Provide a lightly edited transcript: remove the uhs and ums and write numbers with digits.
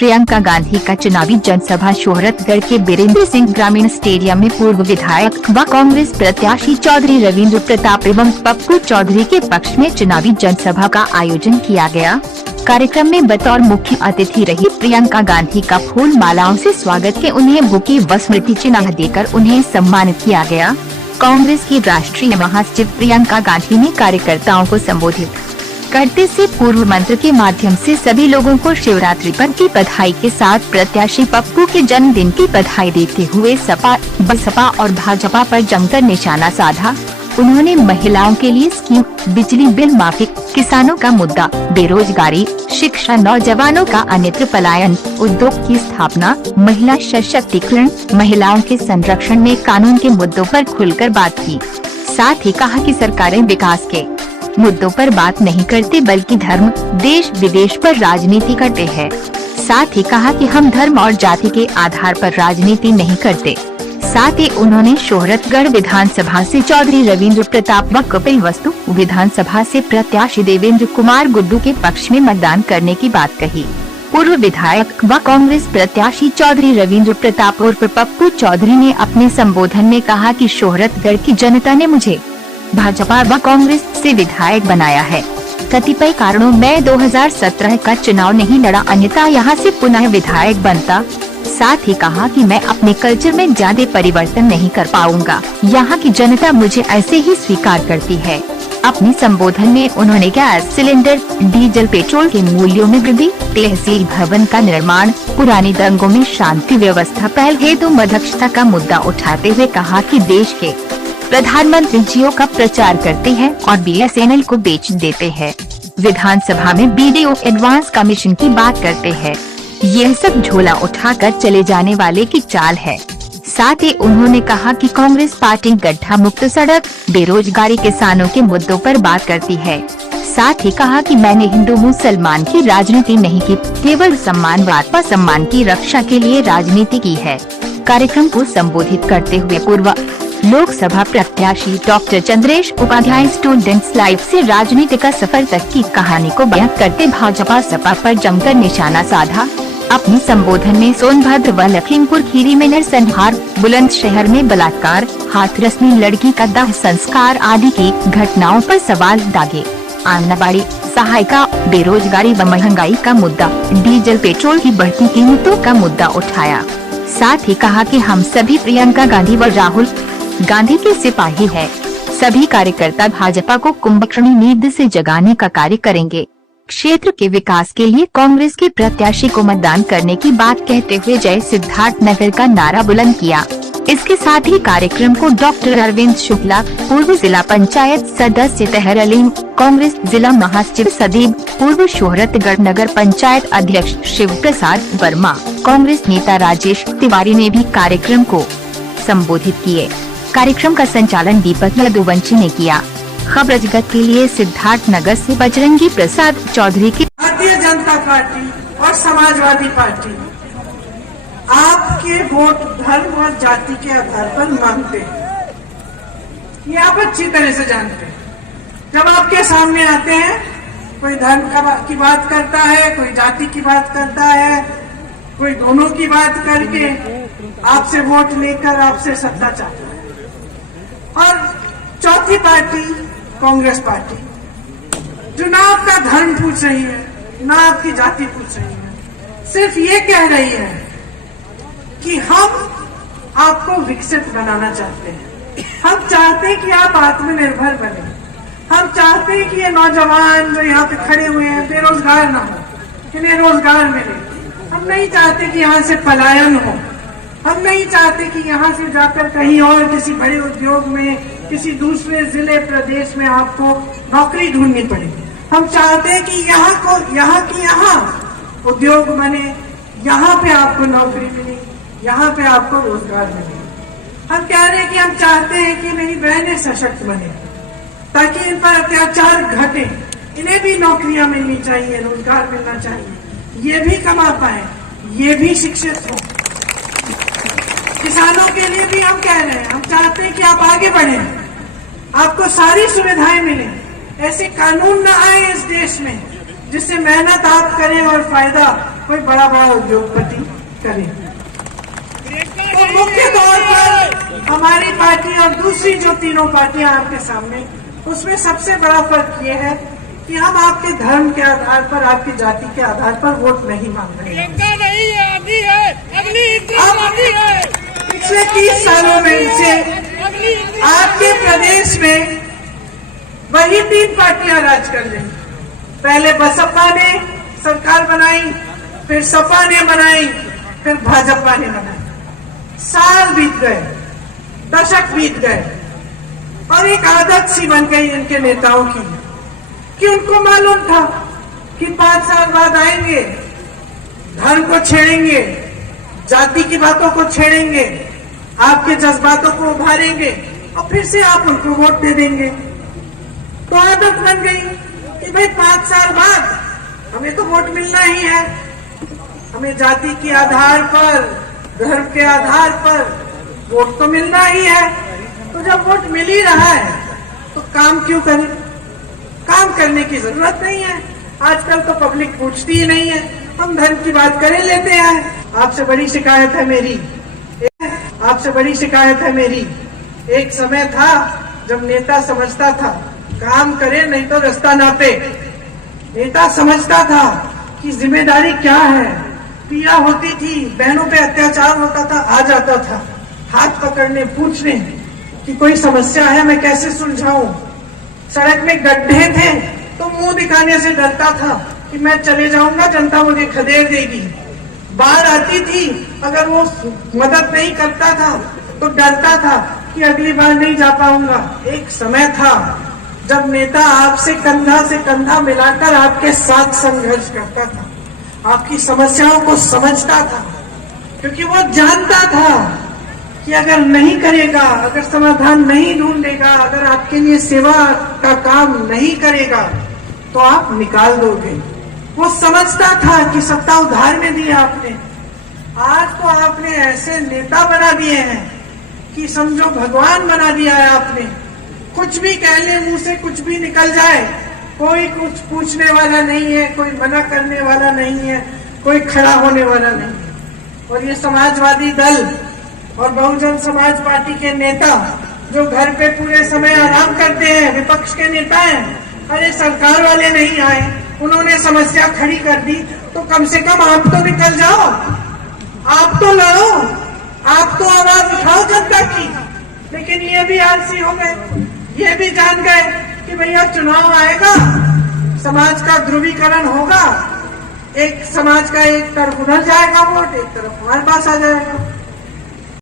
प्रियंका गांधी का चुनावी जनसभा शोहरतगढ़ के बीरेंद्र सिंह ग्रामीण स्टेडियम में पूर्व विधायक व कांग्रेस प्रत्याशी चौधरी रविंद्र प्रताप एवं पप्पू चौधरी के पक्ष में चुनावी जनसभा का आयोजन किया गया। कार्यक्रम में बतौर मुख्य अतिथि रही प्रियंका गांधी का फूल मालाओं से स्वागत के उन्हें बुके व स्मृति चिन्ह देकर उन्हें सम्मानित किया गया। कांग्रेस की राष्ट्रीय महासचिव प्रियंका गांधी ने कार्यकर्ताओं को संबोधित करते से पूर्व मंत्र के माध्यम से सभी लोगों को शिवरात्रि पर्व की बधाई के साथ प्रत्याशी पप्पू के जन्मदिन की बधाई देते हुए सपा, बसपा और भाजपा पर जमकर निशाना साधा। उन्होंने महिलाओं के लिए स्कीम, बिजली बिल माफी, किसानों का मुद्दा, बेरोजगारी, शिक्षा, नौजवानों का अन्यत्र पलायन, उद्योग की स्थापना, महिला सशक्तिकरण, महिलाओं के संरक्षण में कानून के मुद्दों पर खुलकर बात की। साथ ही कहा कि सरकारें विकास के मुद्दों पर बात नहीं करते बल्कि धर्म, देश विदेश पर राजनीति करते हैं। साथ ही कहा कि हम धर्म और जाति के आधार पर राजनीति नहीं करते। साथ ही उन्होंने शोहरतगढ़ विधानसभा से चौधरी रविंद्र प्रताप व कपिलवस्तु विधानसभा से प्रत्याशी देवेंद्र कुमार गुड्डू के पक्ष में मतदान करने की बात कही। पूर्व विधायक व कांग्रेस प्रत्याशी चौधरी रविंद्र प्रताप उर्फ पप्पू चौधरी ने अपने संबोधन में कहा कि शोहरतगढ़ की जनता ने मुझे भाजपा व कांग्रेस से विधायक बनाया है। कतिपय कारणों में 2017 का चुनाव नहीं लड़ा, अन्यथा यहां से पुनः विधायक बनता। साथ ही कहा कि मैं अपने कल्चर में ज्यादा परिवर्तन नहीं कर पाऊंगा, यहां की जनता मुझे ऐसे ही स्वीकार करती है। अपने संबोधन में उन्होंने गैस सिलेंडर, डीजल, पेट्रोल के मूल्यों में वृद्धि, तहसील भवन का निर्माण, पुरानी दंगों में शांति व्यवस्था पहल हेतु मध्यस्थता का मुद्दा उठाते हुए कहा कि देश के प्रधानमंत्री जियो का प्रचार करते हैं और BSNL को बेच देते हैं। विधानसभा में वीडियो एडवांस कमीशन की बात करते हैं। यह सब झोला उठाकर चले जाने वाले की चाल है। साथ ही उन्होंने कहा कि कांग्रेस पार्टी गड्ढा मुक्त सड़क, बेरोजगारी, किसानों के मुद्दों पर बात करती है। साथ ही कहा कि मैंने हिंदू मुसलमान की राजनीति नहीं की, केवल सम्मानवाद व सम्मान की रक्षा के लिए राजनीति की है। कार्यक्रम को संबोधित करते हुए पूर्व लोकसभा प्रत्याशी doctor Chandresh Upadhyay students life से राजनीति का सफर तक की कहानी को बयां करते भाजपा सपा पर जमकर निशाना साधा। अपने संबोधन में सोनभद्र व लखीमपुर खीरी में नरसंहार, बुलंदशहर में बलात्कार, हाथरस में लड़की का दाह संस्कार आदि की घटनाओं पर सवाल दागे। आंगनबाड़ी सहायिका, बेरोजगारी व महंगाई का मुद्दा, डीजल पेट्रोल की बढ़ती कीमतों का मुद्दा उठाया। साथ ही कहा कि हम सभी प्रियंका गांधी व राहुल गांधी के सिपाही है। सभी कार्यकर्ता भाजपा को कुंभकर्णी नींद से जगाने का कार्य करेंगे। क्षेत्र के विकास के लिए कांग्रेस के प्रत्याशी को मतदान करने की बात कहते हुए जय सिद्धार्थ नगर का नारा बुलंद किया। इसके साथ ही कार्यक्रम को डॉक्टर अरविंद शुक्ला, पूर्व जिला पंचायत सदस्य तहर अलीम, कांग्रेस जिला महासचिव सदीब, पूर्व शोहरतगढ़ नगर पंचायत अध्यक्ष शिव प्रसाद वर्मा, कांग्रेस नेता राजेश तिवारी ने भी कार्यक्रम को संबोधित किए। कार्यक्रम का संचालन दीपक यदुवंशी ने किया। खबर जगत के लिए सिद्धार्थ नगर से बजरंगी प्रसाद चौधरी की। भारतीय जनता पार्टी और समाजवादी पार्टी आपके वोट धर्म और जाति के आधार पर मांगते हैं, ये आप अच्छी तरह से जानते हैं। जब आपके सामने आते हैं, कोई धर्म की बात करता है, कोई जाति की बात करता है, कोई दोनों की बात करके आपसे वोट लेकर आपसे सत्ता चाहता है। और चौथी पार्टी कांग्रेस पार्टी जो ना आपका धर्म पूछ रही है, ना आपकी जाति पूछ रही है, सिर्फ ये कह रही है कि हम आपको विकसित बनाना चाहते हैं। हम चाहते हैं कि आप आत्मनिर्भर बने। हम चाहते हैं कि ये नौजवान जो यहाँ पे खड़े हुए हैं बेरोजगार ना हो, इन्हें रोजगार मिले। हम नहीं चाहते कि यहाँ से पलायन हो। हम नहीं चाहते कि यहाँ से जाकर कहीं और किसी बड़े उद्योग में, किसी दूसरे जिले प्रदेश में आपको नौकरी ढूंढनी पड़े। हम चाहते हैं कि यहाँ की उद्योग बने, यहाँ पे आपको नौकरी मिले, यहाँ पे आपको रोजगार मिले। हम कह रहे हैं कि हम चाहते हैं कि मेरी बहनें सशक्त बने, ताकि इन पर अत्याचार घटे, इन्हें भी नौकरियां मिलनी चाहिए, रोजगार मिलना चाहिए, ये भी कमा पाए, ये भी शिक्षित हो। किसानों के लिए भी हम कह रहे हैं, हम चाहते हैं कि आप आगे बढ़ें, आपको सारी सुविधाएं मिले, ऐसे कानून न आए इस देश में जिससे मेहनत आप करें और फायदा कोई बड़ा बड़ा उद्योगपति करे। तो मुख्य तौर पर हमारी पार्टी और दूसरी जो तीनों पार्टियां आपके सामने, उसमें सबसे बड़ा फर्क ये है कि हम आपके धर्म के आधार पर, आपकी जाति के आधार पर वोट नहीं मांग रहे हैं। नहीं है, आधी है, अगली आधी है। पिछले 30 सालों में से आपके प्रदेश में वही 3 पार्टियां राज कर रही। पहले बसपा ने सरकार बनाई, फिर सपा ने बनाई, फिर भाजपा ने बनाई। साल बीत गए, दशक बीत गए और एक आदत सी बन गई इनके नेताओं की कि उनको मालूम था कि 5 साल बाद आएंगे, धर्म को छेड़ेंगे, जाति की बातों को छेड़ेंगे, आपके जज्बातों को उभारेंगे और फिर से आप उनको वोट दे देंगे। तो आदत बन गई कि भाई 5 साल बाद हमें तो वोट मिलना ही है, हमें जाति के आधार पर, धर्म के आधार पर वोट तो मिलना ही है। तो जब वोट मिल ही रहा है तो काम क्यों करें? काम करने की जरूरत नहीं है। आजकल तो पब्लिक पूछती ही नहीं है, हम धर्म की बात कर ही लेते हैं। आपसे बड़ी शिकायत है मेरी, आपसे बड़ी शिकायत है मेरी। एक समय था जब नेता समझता था काम करे नहीं तो रास्ता नापे। नेता समझता था कि जिम्मेदारी क्या है। पीड़ा होती थी, बहनों पे अत्याचार होता था, आ जाता था हाथ पकड़ने, पूछने कि कोई समस्या है, मैं कैसे सुलझाऊं। सड़क में गड्ढे थे तो मुंह दिखाने से डरता था कि मैं चले जाऊंगा, जनता मुझे खदेड़ देगी। बाढ़ आती थी, अगर वो मदद नहीं करता था तो डरता था कि अगली बार नहीं जा पाऊंगा। एक समय था जब नेता आपसे कंधा से कंधा मिलाकर आपके साथ संघर्ष करता था, आपकी समस्याओं को समझता था, क्योंकि वो जानता था कि अगर नहीं करेगा, अगर समाधान नहीं ढूंढेगा, अगर आपके लिए सेवा का काम नहीं करेगा तो आप निकाल दोगे। वो समझता था कि सत्ता उधार में दी आपने। आज तो आपने ऐसे नेता बना दिए हैं कि समझो भगवान बना दिया है आपने। कुछ भी कह ले, मुंह से कुछ भी निकल जाए, कोई कुछ पूछने वाला नहीं है, कोई मना करने वाला नहीं है, कोई खड़ा होने वाला नहीं है। और ये समाजवादी दल और बहुजन समाज पार्टी के नेता जो घर पे पूरे समय आराम करते हैं, विपक्ष के नेता हैं, अरे सरकार वाले नहीं आए, उन्होंने समस्या खड़ी कर दी तो कम से कम आप तो निकल जाओ, आप तो लड़ो, आप तो आवाज उठाओ जनता की। लेकिन ये भी आलसी हो गए, ये भी जान गए कि भैया चुनाव आएगा, समाज का ध्रुवीकरण होगा, एक समाज का एक तरफ उधर जाएगा वोट, एक तरफ हमारे पास आ जाएगा।